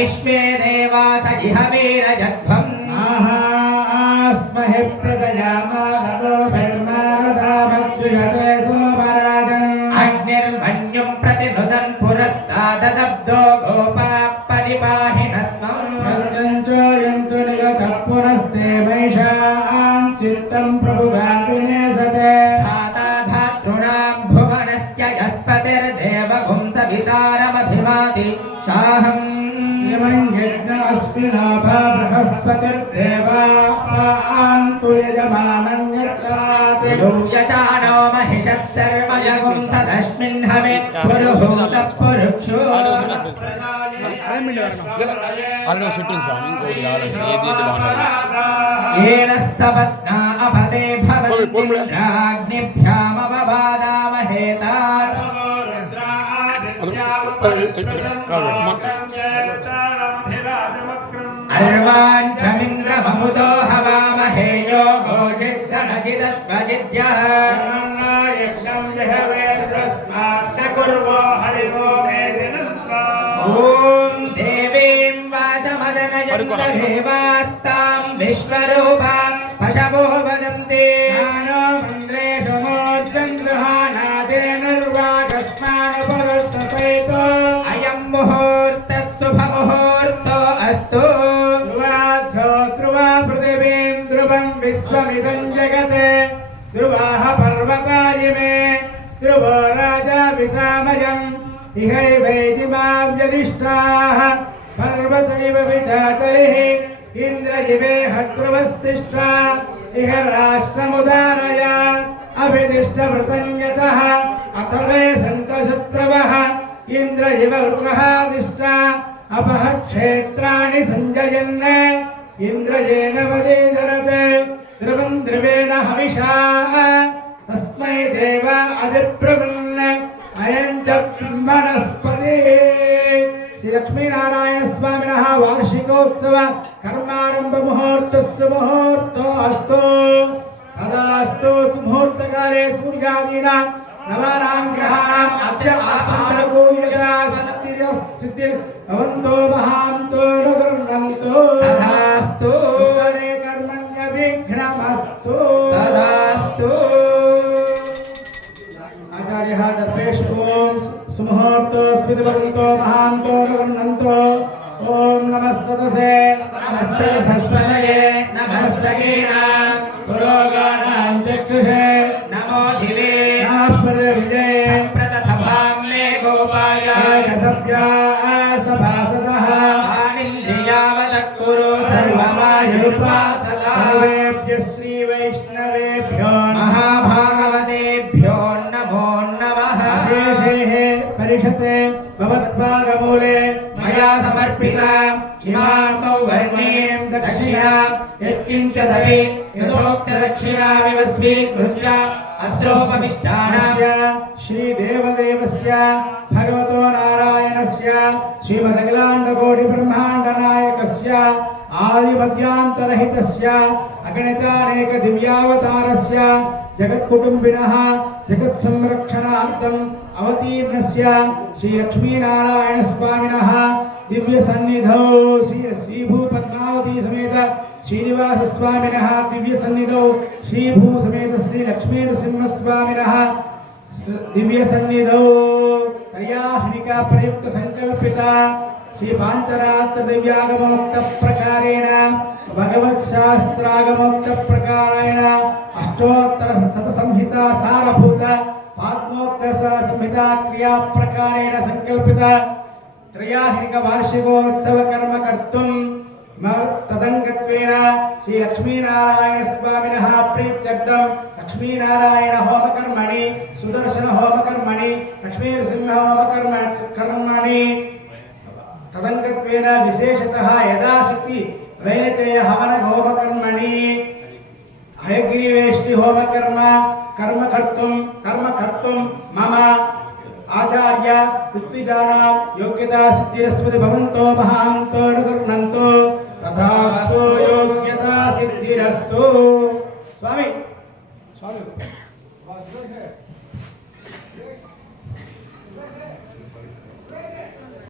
विश्वे देवास इह वीरजध्वम् आहास्महि प्रदयामानलो भिर्मारदामद्विगते सोमराजन् अग्निर्मन्युं प्रतिनुदन् पुरस्ताददब्धो गोपा परिपाहिनस्वम् प्रत्यञ्चोयन्तु निगतः पुनस्ते महिषां चित्तं प्रबुधातु नेसते धाता धातॄणां भुवनस्य यस्पतिर्देवगुं सवितारमभिमाति शाहम् यमं यज्ञास्विनाभा बृहस्पतिर्देवा आन्तु यजमानं यत्काते यूयचानो महिषः सर्वजगुं सदस्मिन् हविः पुरुहूतः पुरुक्षो येन सपत्ना अपदे भवन्तीन्द्राग्निभ्यामवबादामहेतात् अर्वाञ्चमिन्द्रममुदो हवामहे यो गोचिद्धनचिदस्वजिद्यः यज्ञं विहवेद्रस्मात् स कुर्वो हरिवो मेदिनन्त्वा ॐ देवीं वाचमदनयन्तदेवास्तां विश्वरूपां पशवो वदन्ति नानो मन्द्रेषु मूर्धं गृहाणादेनर्वाकस्मानुपवर्तपैतो अयं मुहूर्तः शुभमुहूर्तो अस्तु ध्रुवाध्यो ध्रुवा पृथिवीं ध्रुवं विश्वमिदं जगते ध्रुवाः पर्वता इमे ध्रुवो राजा विसामयम् इहैवैदिमाव्यदिष्टाः पर्वतैव विचाचलिः इन्द्र इवे हध्रुवस्तिष्ठा इह राष्ट्रमुदारय अभिदिष्टवृतं यतः अतरे सन्तशत्रवः इन्द्र इव वृत्रः दिष्टा अपः क्षेत्राणि सञ्जयन् इन्द्रयेन वदीधरते ध्रुवं ध्रुवेण हविषा तस्मै देव अधिब्रुवन् अयं च ब्रह्मणस्पतिः श्री लक्ष्मीनारायण स्वामिनः वार्षिकोत्सव कर्मारंभ मुहूर्तस्य मुहूर्तो अस्तु तदास्तु सुमुहूर्तकाले सूर्यादीनां नवानां ग्रहाणाम् अद्य आन्तर्गोयता सिद्धिर्भवन्तो महान्तो न गृह्णन्तु तदास्तु करे कर्मण्य विघ्नमस्तु तदास्तु आचार्यः दर्पेषु ॐ सुमुहूर्तो स्फुतिभवन्तो महान्तो न गृह्णन्तो ॐ नमः सदसे नमः सरस्वतये नमः सगीनां पुरोगानां चक्षुषे नमो दिवे नमः पृथिव्ये प्रतसभां मे गोपाय एकसभ्या सभासदः आनिन्द्रियावदः कुरु सर्वमायुर्वासदा सर्वेभ्यः श्रीवैष्णवेभ्यो महाभागवतेभ्यो नमो नमः अशेषेः परिषते भवद्भागमूले मया समर्पिता इमां सौवर्णीं दक्षिणां यत्किञ्चदपि यथोक्तदक्षिणामिव स्वीकृत्य अक्षोपमिष्टानस्य श्रीदेवदेवस्य भगवतो नारायणस्य श्रीमदखिलाण्डकोटिब्रह्माण्डनायकस्य आदिमध्यान्तरहितस्य अगणितानेक दिव्यावतारस्य जगत्कुटुम्बिनः जगत्संरक्षणार्थम् अवतीर्णस्य श्रीलक्ष्मीनारायणस्वामिनः दिव्यसन्निधौ श्रीभूपद्मावती समेत श्रीनिवासस्वामिनः दिव्यसन्निधौ श्रीभूसमेत श्रीलक्ष्मीनृसिंहस्वामिनः दिव्यसन्निधौ पर्याहनिका प्रयुक्त संकल्पिता श्री पांचरात्र दिव्यागमोक्त प्रकारेण भगवत्शास्त्रागमोक्त प्रकारेण अष्टोत्तर शतसंहिता सारभूत पाद्मोक्त संहिता क्रिया प्रकारेण संकल्पित त्रयाहिक वार्षिकोत्सव कर्म कर्तुं तदंगत्वेन श्री लक्ष्मीनारायण स्वामिनः प्रीत्यर्थं लक्ष्मीनारायण होमकर्मणि सुदर्शन होमकर्मणि लक्ष्मीनृसिंह होमकर्मणि तदंगत्वेन विशेषतः यदाशक्ति वैनतेय हवन होमकर्मणि हयग्रीवेष्टि होमकर्म कर्म कर्तुं मम आचार्य ऋत्विजानां योग्यता सिद्धिरस्तु भवन्तो महान्तो न गृह्णन्तो तथास्तु योग्यता सिद्धिरस्तु स्वामी